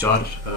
4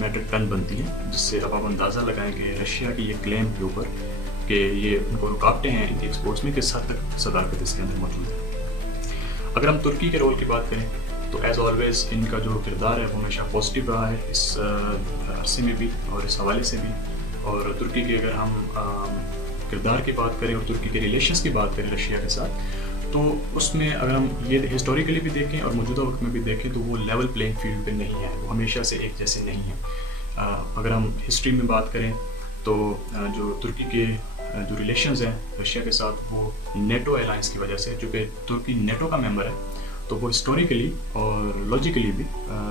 metric ton بنتی ہیں، جس سے اب آپ اندازہ لگائیں کہ رشیا کی یہ کلیم کے اوپر کہ یہ ان کو رکاوٹیں ہیں ان کی ایکسپورٹس میں، کس حد تک صدارت اس کے اندر موجود ہے۔ اگر ہم ترکی کے رول کی بات کریں تو ایز آلویز ان کا جو کردار ہے وہ ہمیشہ پازیٹیو رہا ہے اس عرصے میں بھی اور اس حوالے سے بھی۔ اور ترکی کے اگر ہم کردار کی بات کریں اور ترکی کے ریلیشنز کی بات کریں رشیا کے ساتھ، تو اس میں اگر ہم یہ ہسٹوریکلی بھی دیکھیں اور موجودہ وقت میں بھی دیکھیں تو وہ لیول پلینگ فیلڈ پہ نہیں ہے، وہ ہمیشہ سے ایک جیسے نہیں ہیں۔ اگر ہم ہسٹری میں بات کریں تو جو ترکی کے جو ریلیشنز ہیں رشیا کے ساتھ وہ نیٹو الائنس کی وجہ سے، چونکہ ترکی نیٹو کا ممبر ہے تو وہ ہسٹوریکلی اور لاجیکلی بھی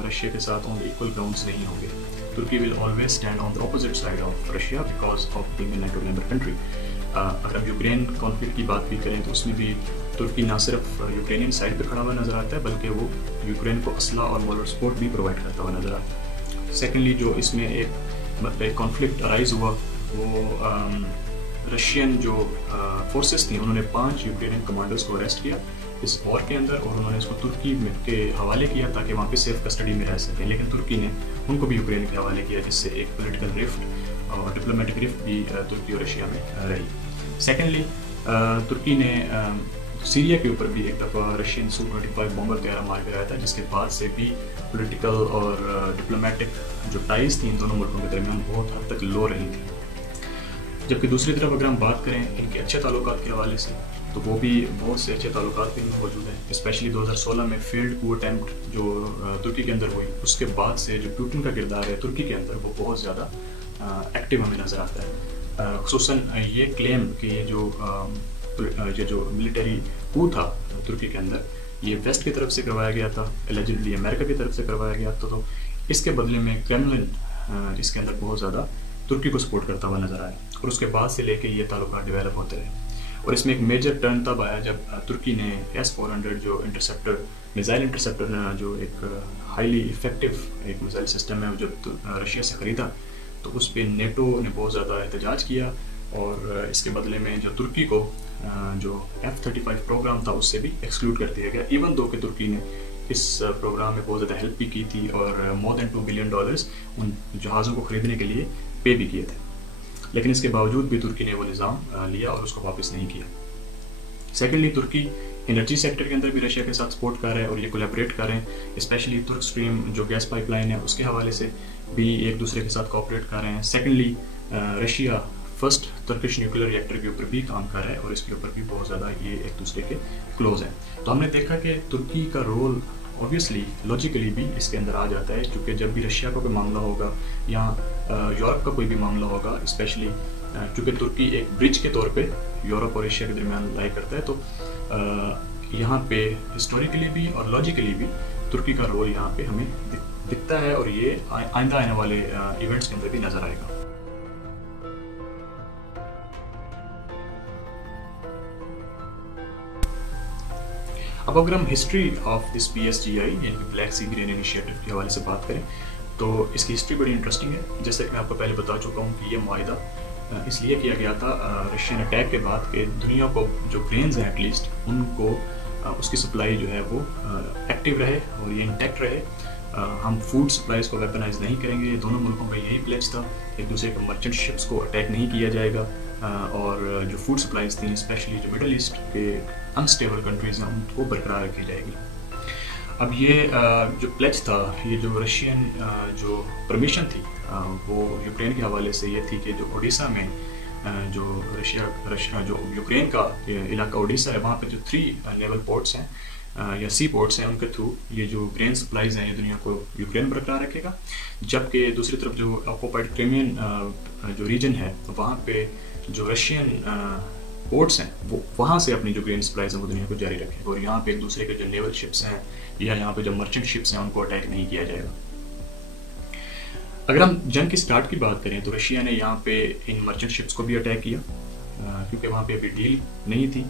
رشیا کے ساتھ آن ایکول گراؤنڈس نہیں ہوں گے۔ Turkey will always stand on the opposite side of Russia because of being a NATO member country. اگر ہم یوکرین کانفلکٹ کی بات بھی کریں تو اس میں بھی ترکی نہ صرف یوکرینین سائڈ پہ کھڑا ہوا نظر آتا ہے بلکہ وہ یوکرین کو اسلحہ اور مورل سپورٹ بھی پرووائڈ کرتا ہوا نظر آتا ہے۔ سیکنڈلی جو اس میں ایک کانفلکٹ ارائز ہوا وہ رشین جو فورسز تھیں، انہوں نے 5 یوکرینین کمانڈرز کو اریسٹ کیا اس وار کے اندر اور انہوں نے اس کو ترکی کے حوالے کیا تاکہ وہاں پہ سیف کسٹڈی میں رہ سکیں، لیکن ترکی نے ان کو بھی یوکرین کے حوالے کیا، جس سے ایک پولیٹیکل رفٹ اور ڈپلومیٹک رفٹ بھی ترکی اور رشیا میں رہی۔ سیکنڈلی ترکی نے سیریا کے اوپر بھی ایک دفعہ رشین Su-25 بمبر طیارہ مار گرایا تھا، جس کے بعد سے بھی پولیٹیکل اور ڈپلومیٹک جو ٹائز تھیں ان دونوں ملکوں کے درمیان بہت حد تک لو رہی تھیں۔ جبکہ دوسری طرف اگر ہم بات کریں ان کے اچھے تعلقات کے حوالے سے تو وہ بھی بہت سے اچھے تعلقات بھی موجود ہیں، اسپیشلی 2016 میں فیلڈ کو اٹیمپٹ جو ترکی کے اندر ہوئی، اس کے بعد سے جو پوٹن کا کردار ہے ترکی کے اندر وہ بہت زیادہ ایکٹیو ہمیں نظر آتا ہے۔ خصوصاً یہ کلیم کہ یہ جو ملٹری کو تھا ترکی کے اندر یہ ویسٹ کی طرف سے کروایا گیا تھا، الیجڈلی امریکہ کی طرف سے کروایا گیا تھا، تو اس کے بدلے میں کریملن اس کے اندر بہت زیادہ ترکی کو سپورٹ کرتا ہوا نظر آیا اور اس کے بعد سے لے کے یہ تعلقات ڈیولپ ہوتے رہے۔ اور اس میں ایک میجر ٹرن تب آیا جب ترکی نے S-400 جو انٹرسیپٹر میزائل انٹرسیپٹر جو ایک ہائیلی افیکٹو ایک میزائل سسٹم ہے جب رشیا سے خریدا تو اس پہ نیٹو نے بہت زیادہ احتجاج کیا اور اس کے بدلے میں جو ترکی کو جو F-35 پروگرام تھا اس سے بھی ایکسکلوڈ کر دیا گیا، ایون دو کہ ترکی نے اس پروگرام میں بہت زیادہ ہیلپ بھی کی تھی اور مور دین $2 بلین ان جہازوں کو خریدنے کے لیے پے بھی کیے تھے، لیکن اس کے باوجود بھی ترکی نے وہ نظام لیا اور اس کو واپس نہیں کیا۔ سیکنڈلی ترکی انرجی سیکٹر کے اندر بھی رشیا کے ساتھ سپورٹ کر رہے ہیں اور یہ کولیبریٹ کر رہے ہیں، اسپیشلی ترک اسٹریم جو گیس پائپ لائن ہے اس کے حوالے سے بھی ایک دوسرے کے ساتھ کوآپریٹ کر رہے ہیں۔ Secondly Russia first Turkish nuclear reactor کے اوپر بھی کام کر رہا ہے اور اس کے اوپر بھی بہت زیادہ یہ ایک دوسرے کے کلوز ہیں۔ تو ہم نے دیکھا کہ ترکی کا رول اوبیسلی لاجیکلی بھی اس کے اندر آ جاتا ہے، چونکہ جب بھی رشیا کا کوئی معاملہ ہوگا یا یورپ کا کوئی بھی معاملہ ہوگا، اسپیشلی چونکہ ترکی ایک برج کے طور پہ یورپ اور ایشیا کے درمیان لائی کرتا ہے، تو یہاں پہ ہسٹوریکلی بھی اور لاجیکلی بھی ترکی کا رول یہاں پہ ہمیں دکھتا ہے اور یہ آئندہ آنے والے ایونٹس کے اندر بھی نظر آئے گا۔ اب اگر ہم ہسٹری آف دس PSGI یعنی بلیک سی گرین انیشیٹو کے حوالے سے بات کریں تو اس کی ہسٹری بڑی انٹرسٹنگ ہے۔ جیسے کہ میں آپ کو پہلے بتا چکا ہوں کہ یہ معاہدہ اس لیے کیا گیا تھا رشین اٹیک کے بعد کہ دنیا کو جو گرینز ہیں ایٹ لیسٹ ان کو اس کی سپلائی جو ہے وہ ایکٹیو رہے اور یہ انٹیکٹ رہے۔ ہم فوڈ سپلائیز کو ویپنائز نہیں کریں گے، دونوں ملکوں کا یہی پلیج تھا، ایک دوسرے کے مرچنٹ شپس کو اٹیک نہیں کیا جائے گا، اور جو فوڈ سپلائیز تھیں اسپیشلی جو مڈل ایسٹ کے انسٹیبل کنٹریز ہیں ان کو برقرار رکھی جائے گی۔ اب یہ جو پلیج تھا، یہ جو رشین جو پرمیشن تھی وہ یوکرین کے حوالے سے یہ تھی کہ جو اوڈیسا میں جو رشیا جو یوکرین کا علاقہ اوڈیسا ہے وہاں پہ جو 3 نیول پورٹس ہیں یا سی پورٹس ہیں ان کے تھرو یہ جو گرین سپلائیز ہیں یہ دنیا کو یوکرین برقرار رکھے گا، جبکہ دوسری طرف جو آکوپائڈ کرائمین جو ریجن ہے وہاں پہ جو رشین پورٹس ہیں وہ وہاں سے اپنی جو گرین سپلائیز ہیں وہ دنیا کو جاری رکھیں گے اور یہاں پہ ایک دوسرے کے جو نیول شپس ہیں یا یہاں پہ جو مرچنٹ شپس ہیں ان کو اٹیک نہیں کیا جائے گا۔ اگر ہم جنگ کی سٹارٹ کی بات کریں تو رشیا نے یہاں پہ ان مرچنٹ شپس کو بھی اٹیک کیا کیونکہ وہاں پہ ابھی ڈیل نہیں تھی۔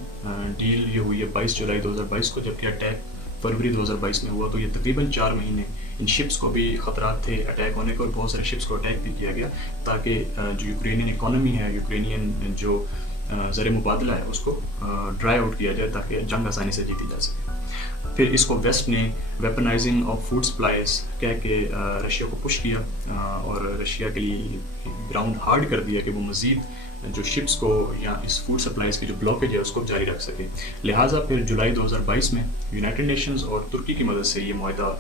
ڈیل یہ ہوئی ہے 22 جولائی 2022 کو، جبکہ اٹیک فروری 2022 میں ہوا، تو یہ تقریباً 4 مہینے ان شپس کو بھی خطرات تھے اٹیک ہونے کے اور بہت سارے شپس کو اٹیک بھی کیا گیا تاکہ جو یوکرینین اکانومی ہے، یوکرینین جو زر مبادلہ ہے اس کو ڈرائی آؤٹ کیا جائے تاکہ جنگ آسانی سے جیتی جا سکے۔ پھر اس کو ویسٹ نے ویپنائزنگ آف فوڈ سپلائز کہہ کے رشیا کو پش کیا اور رشیا کے لیے گراؤنڈ ہارڈ کر دیا کہ وہ مزید جو شپس کو یا اس فوڈ سپلائز کی جو بلاکیج ہے اس کو جاری رکھ سکے. لہٰذا پھر جولائی 2022 میں یونائٹڈ نیشنز اور ترکی کی مدد سے یہ معاہدہ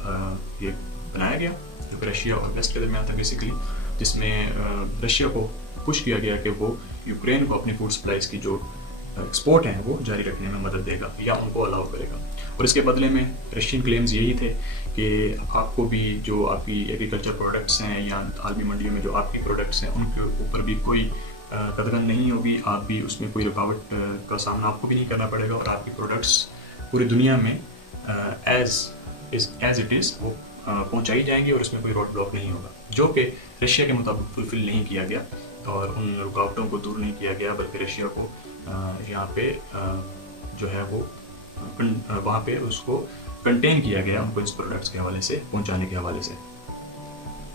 یہ بنایا گیا جو کہ رشیا اور ویسٹ کے درمیان تھا بیسیکلی، جس میں رشیا کو پش کیا گیا کہ وہ یوکرین کو اپنی فوڈ سپلائز کی جو ایکسپورٹ ہیں وہ جاری رکھنے میں مدد دے گا یا ان کو الاؤ کرے گا. اور اس کے بدلے میں رشین کلیمز یہی تھے کہ آپ کو بھی جو آپ کی ایگریکلچر پروڈکٹس ہیں یا عالمی منڈیوں میں جو آپ کی پروڈکٹس ہیں ان کے اوپر بھی کوئی قدغن نہیں ہوگی، آپ بھی اس میں کوئی رکاوٹ کا سامنا آپ کو بھی نہیں کرنا پڑے گا اور آپ کی پروڈکٹس پوری دنیا میں ایز اٹ از وہ پہنچائی جائیں گی اور اس میں کوئی روڈ بلاک نہیں ہوگا، جو کہ رشیا کے مطابق فلفل نہیں کیا گیا اور ان رکاوٹوں کو دور نہیں کیا گیا، بلکہ رشیا کو یہاں پہ جو ہے وہ وہاں پہ اس کو کنٹین کیا گیا ان کو اس پروڈکٹس کے حوالے سے پہنچانے کے حوالے سے.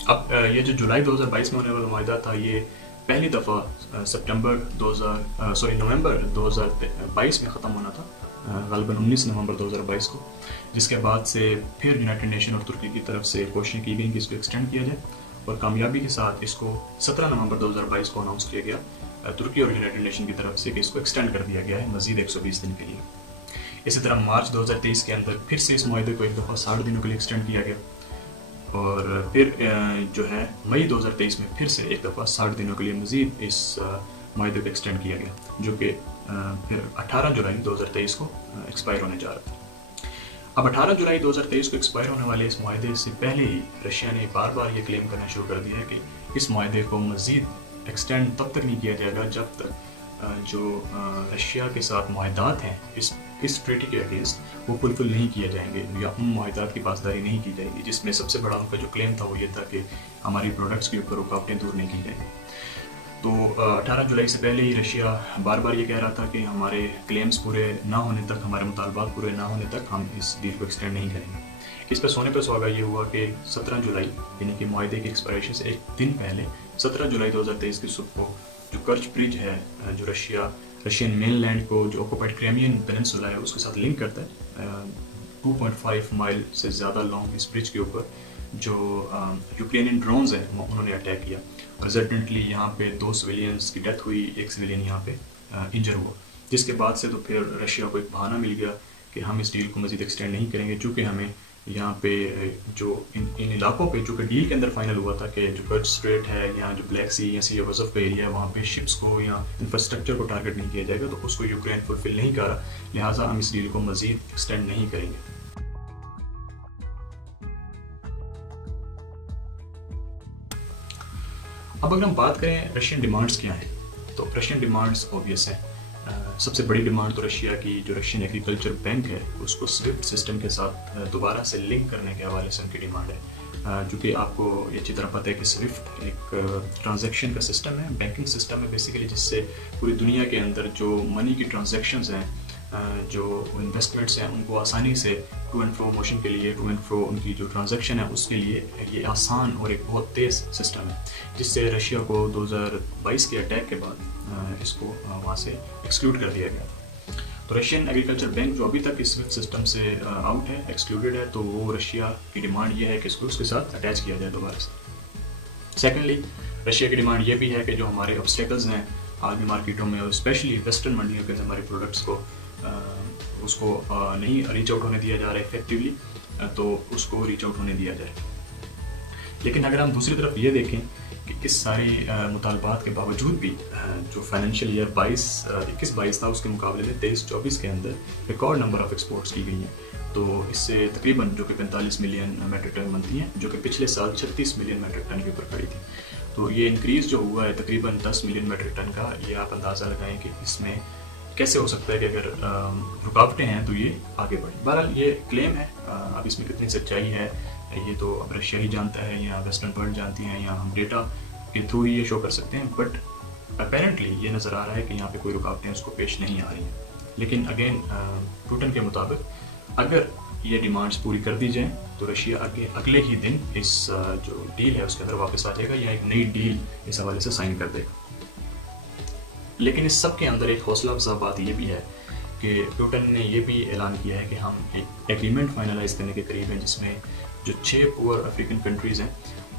اب یہ جو جولائی 2022 میں ہونے والا معاہدہ تھا یہ پہلی دفعہ نومبر 2022 میں ختم ہونا تھا، غالباً 19 نومبر 2022 کو، جس کے بعد سے پھر یونائٹڈ نیشن اور ترکی کی طرف سے کوششیں کی گئیں کہ اس کو ایکسٹینڈ کیا جائے اور کامیابی کے ساتھ اس کو 17 نومبر 2022 کو اناؤنس کیا گیا ترکی اور یونائٹڈ نیشن کی طرف سے کہ اس کو ایکسٹینڈ کر دیا گیا ہے مزید 120 دن کے لیے. اسی طرح مارچ 2023 کے اندر پھر سے اس معاہدے کو ایک دفعہ 60 دنوں کے لیے ایکسٹینڈ کیا گیا اور پھر جو ہے مئی 2023 میں پھر سے ایک دفعہ 60 دنوں کے لیے مزید اس معاہدے کو ایکسٹینڈ کیا گیا، جو کہ پھر 18 جولائی 2023 کو ایکسپائر ہونے جا رہا تھا. اب 18 جولائی 2023 کو ایکسپائر ہونے والے اس معاہدے سے پہلے ہی رشیا نے بار بار یہ کلیم کرنا شروع کر دیا ہے کہ اس معاہدے کو مزید ایکسٹینڈ تب تک نہیں کیا جائے گا جب تک جو رشیا کے ساتھ معاہدات ہیں اس ٹریٹی کے اگینسٹ وہ فلفل نہیں کیے جائیں گے یا ان معاہدات کی پاسداری نہیں کی جائے گی، جس میں سب سے بڑا ان کا جو کلیم تھا وہ یہ تھا کہ ہماری پروڈکٹس کے اوپر رکاوٹیں دور نہیں کی جائیں گی. تو 18 جولائی سے پہلے ہی رشیا بار بار یہ کہہ رہا تھا کہ ہمارے کلیمز پورے نہ ہونے تک، ہمارے مطالبات پورے نہ ہونے تک ہم اس ڈیل کو ایکسٹینڈ نہیں کریں گے. اس پہ سونے پہ سہاگا یہ ہوا کہ 17 جولائی یعنی کہ معاہدے کی ایکسپائریشن سے ایک دن پہلے 17 جولائی 2023 کی صبح کو جو کرچ برج ہے جو رشین مین لینڈ کو جو آکوپائڈ کریمین پیننسولا ہے اس کے ساتھ لنک کرتا ہے، 2.5 مائل سے زیادہ لانگ اس برج کے اوپر جو یوکرینین ڈرونز ہیں انہوں نے اٹیک کیا. ریزلٹنٹلی یہاں پہ 2 سویلینز کی ڈیتھ ہوئی، ایک سویلین یہاں پہ انجر ہوا، جس کے بعد سے تو پھر رشیا کو ایک بہانہ مل گیا کہ ہم اس ڈیل کو مزید ایکسٹینڈ نہیں کریں گے، چونکہ ہمیں یہاں پہ جو ان علاقوں پہ جو کہ ڈیل کے اندر فائنل ہوا تھا کہ جو کرچ اسٹریٹ ہے یا جو بلیک سی یا سی وزف کا ایریا ہے وہاں پہ شپس کو یا انفراسٹرکچر کو ٹارگیٹ نہیں کیا جائے گا، تو اس کو یوکرین فلفل نہیں کر رہا، لہٰذا ہم اس ڈیل کو مزید ایکسٹینڈ نہیں کریں گے. اب اگر ہم بات کریں رشین ڈیمانڈس کیا ہیں تو رشین ڈیمانڈس اوبیس ہیں. سب سے بڑی ڈیمانڈ تو رشیا کی جو رشین ایگریکلچر بینک ہے اس کو سوفٹ سسٹم کے ساتھ دوبارہ سے لنک کرنے کے حوالے سے ان کی ڈیمانڈ ہے، جو کہ آپ کو یہ اچھی طرح پتہ ہے کہ سوفٹ ایک ٹرانزیکشن کا سسٹم ہے، بینکنگ سسٹم ہے بیسیکلی، جس سے پوری دنیا کے اندر جو منی کی ٹرانزیکشنز ہیں، جو انویسٹمنٹس ہیں، ان کو آسانی سے ٹو اینڈ فرو موشن کے لیے، ٹو اینڈ فرو ان کی جو ٹرانزیکشن ہے اس کے لیے یہ آسان اور ایک بہت تیز سسٹم ہے، جس سے رشیا کو 2022 کے اٹیک کے بعد اس کو وہاں سے ایکسکلوڈ کر دیا گیا. تو رشین ایگریکلچر بینک جو ابھی تک اس سسٹم سے آؤٹ ہے، ایکسکلوڈیڈ ہے، تو وہ رشیا کی ڈیمانڈ یہ ہے کہ اس کو اس کے ساتھ اٹیچ کیا جائے دوبارہ سے. سیکنڈلی رشیا کی ڈیمانڈ یہ بھی ہے کہ جو ہمارے آبسٹیکلز ہیں عالمی مارکیٹوں میں اور اسپیشلی ویسٹرن منڈیوں کے اندر ہماری پروڈکٹس کو اس کو نہیں ریچ آؤٹ ہونے دیا جا رہا ہے افیکٹولی، تو اس کو ریچ آؤٹ ہونے دیا جائے. لیکن اگر ہم دوسری طرف یہ دیکھیں کہ اس سارے مطالبات کے باوجود بھی جو فائنینشیل ایئر 21-22 تھا اس کے مقابلے میں 23-24 کے اندر ریکارڈ نمبر آف ایکسپورٹس کی گئی ہیں، تو اس سے تقریباً جو کہ 45 ملین میٹرک ٹن بنتی ہیں، جو کہ پچھلے سال 36 ملین میٹرک ٹن کے اوپر کھڑی تھی. تو یہ انکریز جو ہوا ہے تقریباً 10 ملین میٹرک ٹن کا، یہ آپ اندازہ لگائیں کہ اس میں کیسے ہو سکتا ہے کہ اگر رکاوٹیں ہیں تو یہ آگے بڑھیں. بہرحال یہ کلیم ہے، اب اس میں کتنی سچائی ہے یہ تو اب رشیا ہی جانتا ہے یا ویسٹرن ورلڈ جانتی ہیں یا ہم ڈیٹا کے تھرو ہی یہ شو کر سکتے ہیں، بٹ اپیرنٹلی یہ نظر آ رہا ہے کہ یہاں پہ کوئی رکاوٹیں اس کو پیش نہیں آ رہی ہیں. لیکن اگین پوٹن کے مطابق اگر یہ ڈیمانڈس پوری کر دی جائیں تو رشیا اگلے ہی دن اس جو ڈیل ہے اس کے اندر واپس آ جائے گا یا ایک نئی ڈیل اس حوالے سے سائن کر دے گا. لیکن اس سب کے اندر ایک حوصلہ افزا بات یہ بھی ہے کہ پوٹن نے یہ بھی اعلان کیا ہے کہ ہم ایک ایگریمنٹ فائنلائز کرنے کے قریب ہیں جس میں جو 6 پور افریقن کنٹریز ہیں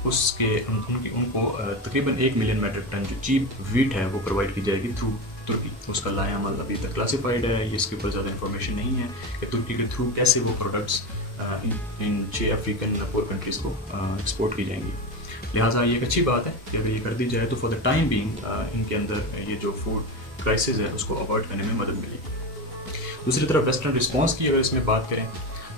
اس کے ان کو تقریباً 1 ملین میٹرک ٹن جو چیپ ویٹ ہے وہ پرووائڈ کی جائے گی تھرو ترکی. اس کا لائحہ عمل ابھی تک کلاسیفائڈ ہے, یہ اس کے اوپر زیادہ انفارمیشن نہیں ہے کہ ترکی کے تھرو کیسے وہ پروڈکٹس ان 6 افریقن پور کنٹریز کو ایکسپورٹ کی جائیں گی. لہٰذا یہ ایک اچھی بات ہے کہ اگر یہ کر دی جائے تو for the time being in کے اندر یہ جو فوڈ کرائسس ہے اس کو اوائڈ کرنے میں مدد ملے گی. دوسری طرف ویسٹرن رسپانس کی اگر اس میں بات کریں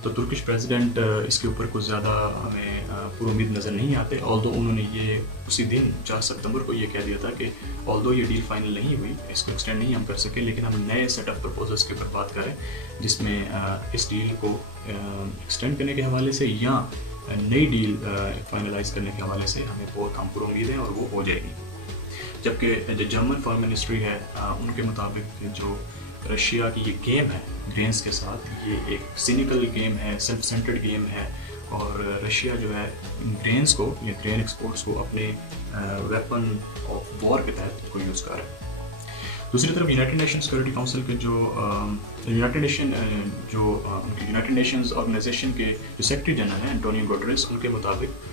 تو ترکش پریزیڈنٹ اس کے اوپر کچھ زیادہ ہمیں پر امید نظر نہیں آتے, آلدو انہوں نے یہ اسی دن 4 ستمبر کو یہ کہہ دیا تھا کہ آلدو یہ ڈیل فائنل نہیں ہوئی, اس کو ایکسٹینڈ نہیں ہم کر سکے, لیکن ہم نئے سیٹ آف پرپوزلس کے اوپر بات کریں جس میں اس ڈیل کو ایکسٹینڈ کرنے کے حوالے سے یا نئی ڈیل فائنلائز کرنے کے حوالے سے ہمیں بہت ہم پر امید ہیں اور وہ ہو جائے گی. جبکہ جو جرمن فارن منسٹری ہے ان کے مطابق جو رشیا کی یہ گیم ہے گرینز کے ساتھ, یہ ایک سینیکل گیم ہے, سیلف سینٹرڈ گیم ہے, اور رشیا جو ہے گرینز کو یا گرین ایکسپورٹس کو اپنے ویپن آف وار کے تحت کو یوز کر رہا ہے. دوسری طرف یونائٹڈ نیشن سیکورٹی کاؤنسل کے جو یونائٹڈ نیشنز آرگنائزیشن کے جو سیکرٹری جنرل ہیں انٹونیو گوٹریس, ان کے مطابق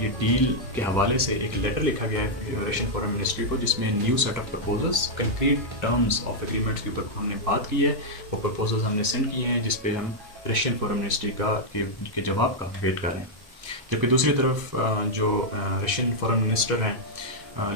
یہ ڈیل کے حوالے سے ایک لیٹر لکھا گیا ہے رشین فارن منسٹری کو جس میں new set of proposals concrete terms of agreements کے اوپر ہم نے بات کی ہے. وہ پرپوزلز ہم نے سینڈ کیے ہیں جس پہ ہم رشین فارن منسٹری کے جواب کا ویٹ کر رہے ہیں. جبکہ دوسری طرف جو رشین فارن منسٹر ہیں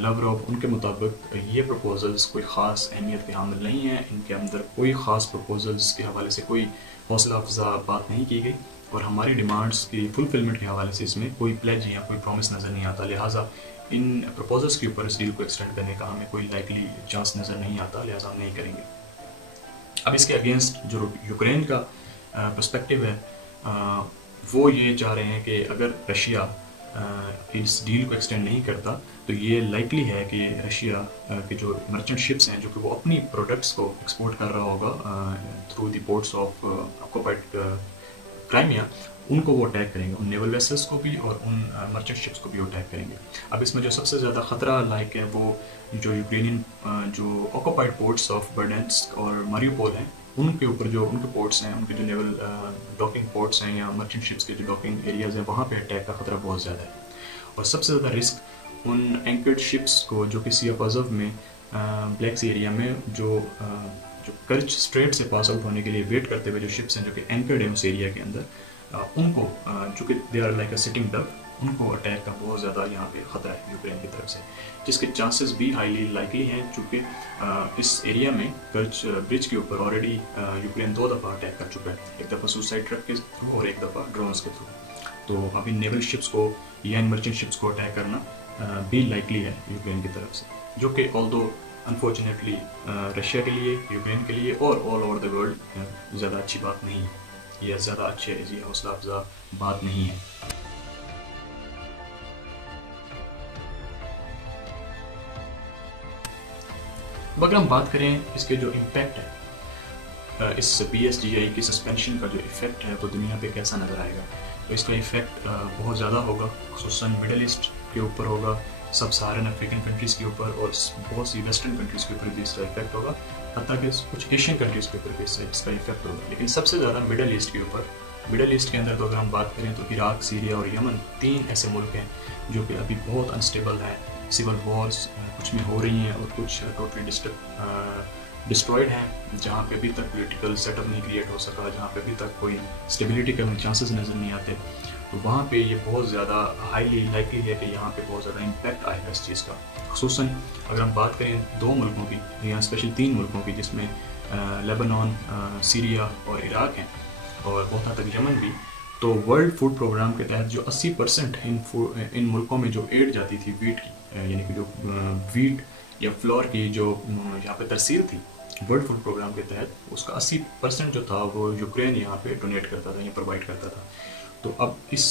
لاوروو, ان کے مطابق یہ پرپوزلز کوئی خاص اہمیت کے حامل نہیں ہیں, ان کے اندر کوئی خاص پرپوزلز کے حوالے سے کوئی حوصلہ افزا بات نہیں کی گئی, اور ہماری ڈیمانڈس کی فلفلمنٹ کے حوالے سے اس میں کوئی پلیج یا کوئی پرومس نظر نہیں آتا. لہٰذا ان پرپوزلس کے اوپر اس ڈیل کو ایکسٹینڈ کرنے کا ہمیں کوئی لائکلی چانس نظر نہیں آتا, لہٰذا ہم نہیں کریں گے. اب اس کے اگینسٹ جو یوکرین کا پرسپیکٹیو ہے وہ یہ چاہ رہے ہیں کہ اگر رشیا اس ڈیل کو ایکسٹینڈ نہیں کرتا تو یہ لائکلی ہے کہ رشیا کے جو مرچنٹ شپس ہیں جو کہ وہ اپنی پروڈکٹس کو ایکسپورٹ کر رہا ہوگا through the ports of occupied Crimea, ان کو وہ اٹیک کریں گے, ان نیول ویسلس کو بھی اور ان مرچنٹ شپس کو بھی وہ اٹیک کریں گے. اب اس میں جو سب سے زیادہ خطرہ لائق ہے وہ جو یوکرینین جو آکوپائڈ پورٹس آف برڈینسک اور ماریوپول ہیں ان کے اوپر جو ان کے پورٹس ہیں, ان کے جو نیول ڈاکنگ پورٹس ہیں یا مرچنٹ شپس کے جو ڈاکنگ ایریاز ہیں وہاں پہ اٹیک کا خطرہ بہت زیادہ ہے. اور سب سے زیادہ رسک ان اینکرڈ شپس کو جو کہ سی آف ازو میں بلیک سی ایریا میں جو کرچ اسٹریٹ سے پاس آؤٹ ہونے کے لیے ویٹ کرتے ہوئے جو شپس ہیں جو کہ اینکرڈ ہیں اس ایریا کے اندر, ان کو جو کہ they are like a sitting duck, ان کو اٹیک کا بہت زیادہ یہاں پہ خطرہ ہے یوکرین کی طرف سے, جس کے چانسز بھی ہائیلی لائکلی ہیں چونکہ اس ایریا میں کرچ برج کے اوپر آلریڈی یوکرین 2 دفعہ اٹیک کر چکا ہے, ایک دفعہ سوسائڈ ٹرک کے تھرو اور ایک دفعہ ڈرونز کے تھرو. تو اب ان نیول شپس کو یا ان مرچنٹ شپس کو اٹیک کرنا بھی لائکلی ہے یوکرین کی طرف سے, جو کہ آلدو انفارچونیٹلی رشیا کے لیے, یوکرین کے لیے اور آل اوور دا ورلڈ زیادہ اچھی بات نہیں ہے, یہ زیادہ اچھے یہ حوصلہ افزا بات نہیں ہے. اگر ہم بات کریں اس کے جو امپیکٹ ہے, اس PSGI کی سسپینشن کا جو ایفیکٹ ہے وہ دنیا پہ کیسا نظر آئے گا, تو اس کا ایفیکٹ بہت زیادہ ہوگا, خصوصاً مڈل ایسٹ کے اوپر ہوگا, سب سہارن افریقن کنٹریز کے اوپر اور بہت سی ویسٹرن کنٹریز کے اوپر بھی اس کا ایفیکٹ ہوگا, حتیٰ کہ کچھ ایشین کنٹریز کے اوپر بھی اس کا ایفیکٹ ہوگا. لیکن سب سے زیادہ مڈل ایسٹ کے اوپر, مڈل ایسٹ کے اندر تو اگر ہم بات کریں تو عراق, سیریا اور یمن 3 ایسے ملک ہیں جو کہ ابھی بہت انسٹیبل ہیں, سول وارز کچھ میں ہو رہی ہیں اور کچھ ٹوٹلی ڈسٹرائڈ ہیں, جہاں پہ ابھی تک پولیٹیکل سیٹ اپ نہیں کریٹ ہو سکا, جہاں پہ ابھی تک کوئی اسٹیبلٹی کے چانسز نظر نہیں آتے. تو وہاں پہ یہ بہت زیادہ ہائیلی لائکلی ہے کہ یہاں پہ بہت زیادہ امپیکٹ آئے گا اس چیز کا. خصوصاً اگر ہم بات کریں 2 ملکوں کی یا اسپیشل 3 ملکوں کی جس میں لیبنان, سیریا اور عراق ہیں اور بہت حد تک یمن بھی, تو ورلڈ فوڈ پروگرام کے تحت جو 80% ان ملکوں میں جو ایڈ جاتی تھی ویٹ کی, یعنی کہ جو ویٹ یا فلور کی جو یہاں پہ ترسیل تھی ورلڈ فوڈ پروگرام کے تحت, اس کا 80% جو تھا وہ یوکرین یہاں پہ ڈونیٹ کرتا تھا یا پرووائڈ کرتا تھا. تو اب اس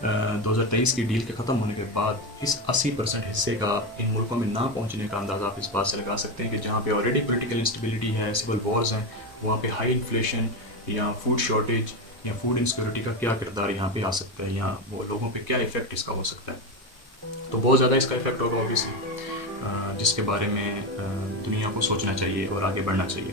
2023 کی ڈیل کے ختم ہونے کے بعد اس 80% حصے کا ان ملکوں میں نہ پہنچنے کا اندازہ آپ اس بات سے لگا سکتے ہیں کہ جہاں پہ آلریڈی پولیٹیکل انسٹیبلٹی ہے, سول وارز ہیں, وہاں پہ ہائی انفلیشن یا فوڈ شارٹیج یا فوڈ انسیکورٹی کا کیا کردار یہاں پہ آ سکتا ہے, یا وہ لوگوں پہ کیا ایفیکٹ اس کا ہو سکتا ہے. تو بہت زیادہ اس کا ایفیکٹ ہوگا اوبیسلی, جس کے بارے میں دنیا کو سوچنا چاہیے اور آگے بڑھنا چاہیے.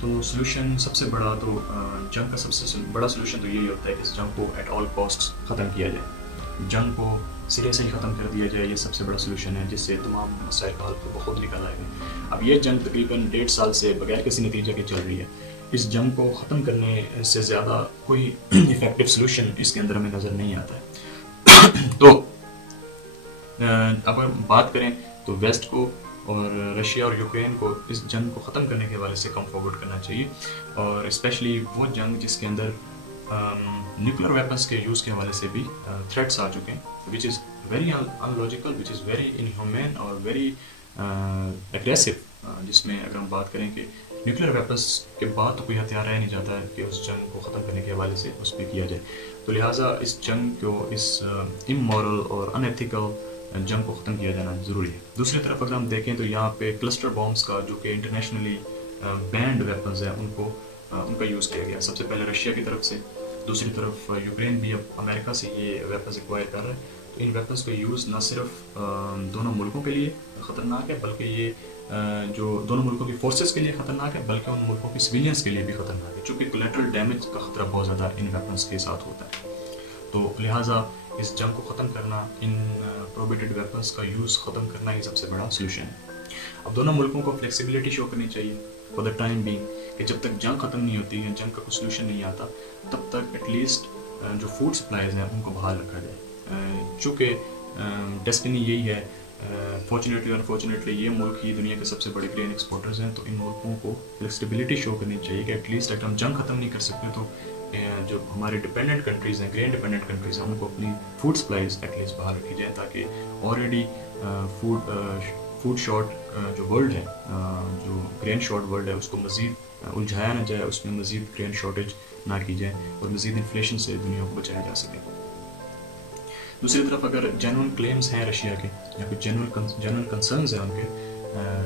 تو سلوشن سب سے بڑا تو جنگ کا سب سے بڑا سلوشن تو یہی ہوتا ہے کہ اس جنگ کو ایٹ آل کاسٹ ختم کیا جائے, جنگ کو سرے سے ہی ختم کر دیا جائے. یہ سب سے بڑا سلوشن ہے جس سے تمام مسائل کا حل بخود نکل آئے گا. اب یہ جنگ تقریباً 1.5 سال سے بغیر کسی نتیجے کے چل رہی ہے. اس جنگ کو ختم کرنے سے زیادہ کوئی افیکٹو سلوشن اس کے اندر ہمیں نظر نہیں آتا ہے. تو اگر بات کریں تو ویسٹ کو اور رشیا اور یوکرین کو اس جنگ کو ختم کرنے کے حوالے سے کم فارورڈ کرنا چاہیے, اور اسپیشلی وہ جنگ جس کے اندر نیوکلر ویپنس کے یوز کے حوالے سے بھی تھریٹس آ چکے ہیں, which is very illogical, which is very inhumane اور ویری اگریسو, جس میں اگر ہم بات کریں کہ نیوکلر ویپنس کے بعد تو کوئی ہتھیار رہ نہیں جاتا ہے کہ اس جنگ کو ختم کرنے کے حوالے سے اس پہ کیا جائے. تو لہٰذا اس جنگ کو, اس امورل اور ان ایتھیکل جنگ کو ختم کیا جانا ضروری ہے. دوسری طرف اگر ہم دیکھیں تو یہاں پہ کلسٹر بامس کا جو کہ انٹرنیشنلی بینڈ ویپنز ہیں ان کا یوز کیا گیا, سب سے پہلے رشیا کی طرف سے, دوسری طرف یوکرین بھی اب امریکہ سے یہ ویپنز ایکوائر کر رہا ہے. تو ان ویپنز کا یوز نہ صرف دونوں ملکوں کے لیے خطرناک ہے, بلکہ یہ جو دونوں ملکوں کی فورسز کے لیے خطرناک ہے, بلکہ ان ملکوں کی سویلینس کے لیے بھی خطرناک ہے, چونکہ کولیٹرل ڈیمیج کا خطرہ بہت زیادہ ان ویپنز کے ساتھ ہوتا ہے. تو لہٰذا اس جنگ کو ختم کرنا, ان پروہیبٹڈ ویپنز کا یوز ختم کرنا ہی سب سے بڑا سلوشن ہے. اب دونوں ملکوں کو فلیکسیبلٹی شو کرنی چاہیے فار دا ٹائم بینگ, کہ جب تک جنگ ختم نہیں ہوتی ہے, جنگ کا کوئی سلوشن نہیں آتا, تب تک ایٹ لیسٹ جو فوڈ سپلائیز ہیں ان کو بحال رکھا جائے. چونکہ ڈیسٹنی یہی ہے, فارچونیٹلی انفارچونیٹلی یہ ملک ہی دنیا کے سب سے بڑے گرین ایکسپورٹرز ہیں. تو ان ملکوں کو فلیکسیبلٹی شو کرنی چاہیے کہ ایٹ لیسٹ اگر ہم جنگ ختم نہیں کر سکتے تو جو ہمارے ڈپینڈنٹ کنٹریز ہیں, گرین ڈپینڈنٹ کنٹریز ہیں, ان کو اپنی فوڈ سپلائیز ایٹ لیسٹ باہر رکھی جائیں, تاکہ آلریڈی فوڈ شارٹ جو ورلڈ ہے, جو گرین شارٹ ورلڈ ہے, اس کو مزید الجھایا نہ جائے, اس میں مزید گرین شارٹیج نہ کی جائے, اور مزید انفلیشن سے دنیا کو بچایا جا سکے. دوسری طرف اگر جینوئن کلیمز ہیں رشیا کے, یا پھر جینوئن کنسرنز ہیں ان کے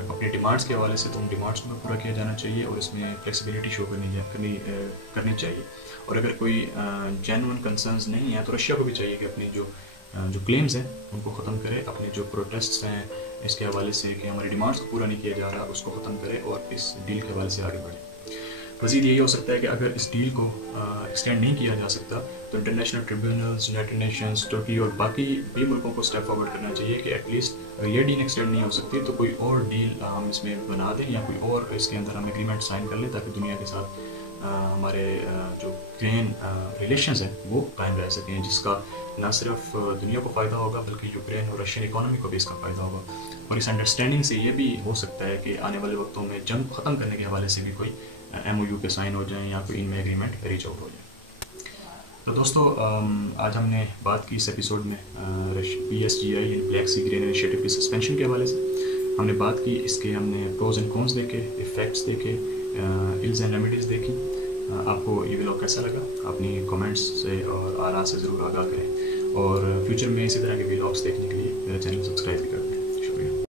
اپنی ڈیمانڈس کے حوالے سے, تو ان ڈیمانڈس کو پورا کیا جانا چاہیے, اور اس میں فلیکسیبلٹی شو کرنی چاہیے. اور اگر کوئی جینوئن کنسرنز نہیں ہے تو رشیا کو بھی چاہیے کہ اپنی جو کلیمز ہیں ان کو ختم کرے, اپنے جو پروٹیسٹس ہیں اس کے حوالے سے کہ ہماری ڈیمانڈس کو پورا نہیں کیا جا رہا, اس کو ختم کرے اور اس ڈیل کے حوالے سے آگے بڑھے. مزید یہی ہو سکتا ہے کہ اگر اس ڈیل کو ایکسٹینڈ نہیں کیا جا سکتا تو انٹرنیشنل ٹریبیونلز, یونائٹڈ نیشنز, ترکی اور باقی بھی ملکوں کو اسٹیپ فارورڈ کرنا چاہیے کہ ایٹ لیسٹ اگر یہ ڈیل ایکسٹینڈ نہیں ہو سکتی تو کوئی اور ڈیل ہم اس میں بنا دیں, یا کوئی اور اس کے اندر ہم ایگریمنٹ سائن کر لیں, تاکہ دنیا کے ساتھ ہمارے جو گرین ریلیشنز ہیں وہ قائم رہ سکیں, جس کا نہ صرف دنیا کو فائدہ ہوگا بلکہ یوکرین اور رشین اکانومی کو بھی اس کا فائدہ ہوگا. اور اس انڈرسٹینڈنگ سے یہ بھی ہو سکتا ہے کہ آنے والے وقتوں میں جنگ ختم کرنے کے حوالے سے بھی کوئی MOU کے سائن ہو جائیں, یا کوئی ان میں ایگریمنٹ ریچ آؤٹ ہو جائے. تو دوستو, آج ہم نے بات کی اس ایپیسوڈ میں PSGI یعنی بلیک سی گرین انیشیٹو کی سسپینشن کے حوالے سے. ہم نے بات کی اس کے, ہم نے پروز اینڈ کونس دیکھے, ایفیکٹس دیکھے, ہلز اینڈ ریمیڈیز دیکھی. آپ کو یہ ولاگ کیسا لگا؟ اپنی کامنٹس سے اور آراء سے ضرور آگاہ کریں, اور فیوچر میں اسی طرح کے ولاگس دیکھنے کے لیے میرا چینل سبسکرائب بھی کریں.